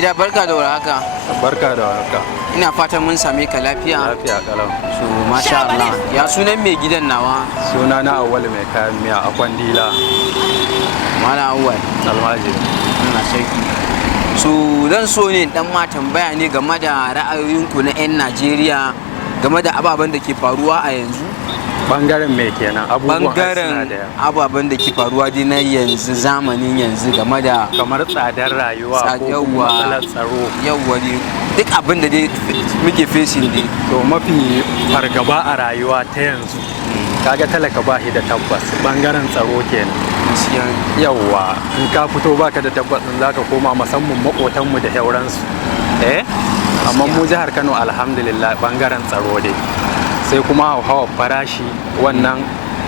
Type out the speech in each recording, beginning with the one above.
gida barka da warhaka. Barka da warhaka. Ina fatan mun same ka lafiya. Lafiya kalau. So masha Allah. Ya sunan mai gidan nawa? Suna na Awwal mai kayan miya a Kwandila. Mala Awwal. Almajiri. Allah sarki. So zan so ne dan ma tambaya ne game da ra'ayoyinku na 'yan Najeriya game da ababen da ke faruwa a yanzu. Bangaren me kenan abubuwan Bangaren ababen da ke faruwa dai na yanzu zamanin yanzu game da kamar tsadar rayuwa ko kuma matsalar tsaro. Yawwa ne duk abin da dai muke facing dai. To mafi fargaba a rayuwa ta yanzu kaga talaka ba shi da tabbas bangaren tsaro kenan. Yawwa in ka fito baka da tabbas din zaka koma musamman makotanmu da shauransu. Amma mu jihar Kano alhamdulillah bangaren tsaro dai. Sai kuma hauhawar farashi wannan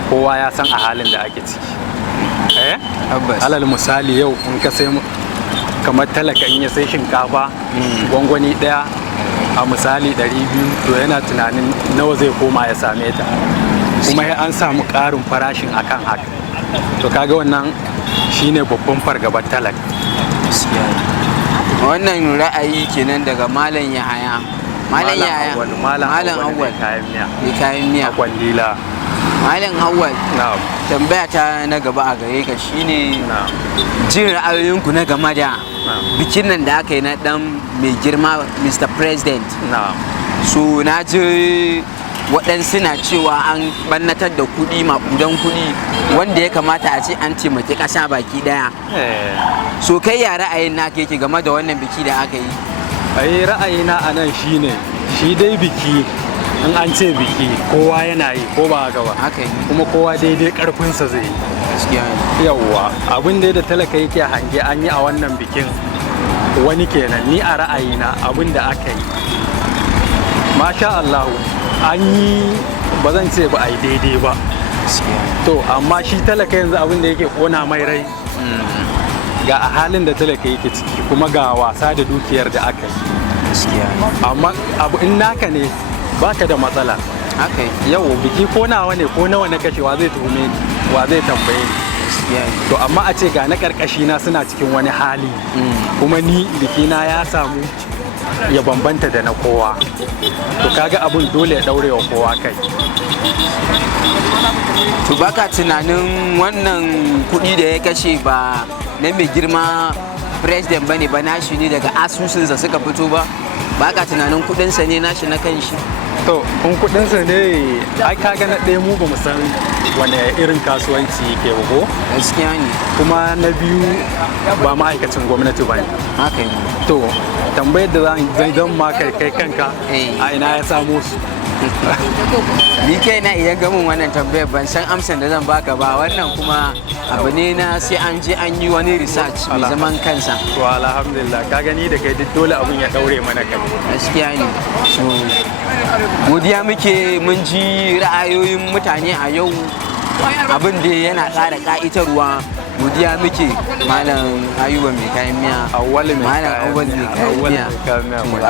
kowa ya san a halin da ake ciki. Alal misali yau in ka sai kamar talaka in ya sai shinkafa gwangwani daya a misali 200 to yana tunanin nawa zai koma ya same ta, kuma an samu ƙarin farashin akan haka. To kaga wannan shine babban fargabar talaka. Wannan ra'ayi kenan daga Malam Yahaya. Malam Yahaya. Malam Awwal. Mai kayan miya. A Kwandila. Malam Awwal. Tambaya ta na gaba a gare ka shine jin ra'ayoyinku na game da bikin nan da aka yi na dan mai girma Mr. President. So na ji waɗansu na cewa an ɓannatar da kuɗi maƙudan kuɗi wanda ya kamata a ce an taimaki ƙasa baki ɗaya. So kai ya ra'ayin na yake game da wannan biki da aka yi? Ra'ayina a nan shine shi dai biki in an ce biki kowa yana yi ko ba haka ba, kuma kowa daidai karfinsa zai yi. Yawwa abin da talaka yake hange an yi a wannan bikin wani kenan. Ni a ra'ayina abin da aka yi masha Allah an yi, ba zan ce ba a yi daidai ba. To amma shi talaka yanzu abin da yake kona mai rai ga a halin da talaka yake ciki, kuma ga wasa da dukiyar da aka yi. Amma abu in naka ne baka da matsala. Yau biki ko nawa ne ko nawa na kashewa zai tuhume ni, wa zai tambaye ni. To amma a ce ga na karkashi na suna cikin wani hali kuma ni bikina ya samu ya bambanta da na kowa, to kaga abun dole ya daure wa kowa kai. To baka tunanin wannan kuɗi da ya kashe ba na mai girma president bane ba, nashi ne daga asusunsa suka fito ba? Baka tunanin kuɗinsa ne nashi na kan shi? To in kuɗinsa ne ai kaga na ɗaya mu ba mu san wane irin kasuwanci yake ba ko? Gaskiya ne. Kuma na biyu ba ma'aikacin gwamnati ba ne. Haka ne. To tambayar da zan ma kai kanka a ina ya samo su? Ni kai na idan gamin wannan tambayar ban san amsan da zan baka ba, wannan kuma abu ne na sai an je an yi wani research mai zaman kansa. To alhamdulillah ka gani da kai duk dole abun ya daure mana kai. Gaskiya ne. So godiya muke, mun ji ra'ayoyin mutane a yau, abin da yana ƙara ƙa'itarwa. Godiya muke Malam Ayuba mai kayan miya. Awwal mai kayan miya.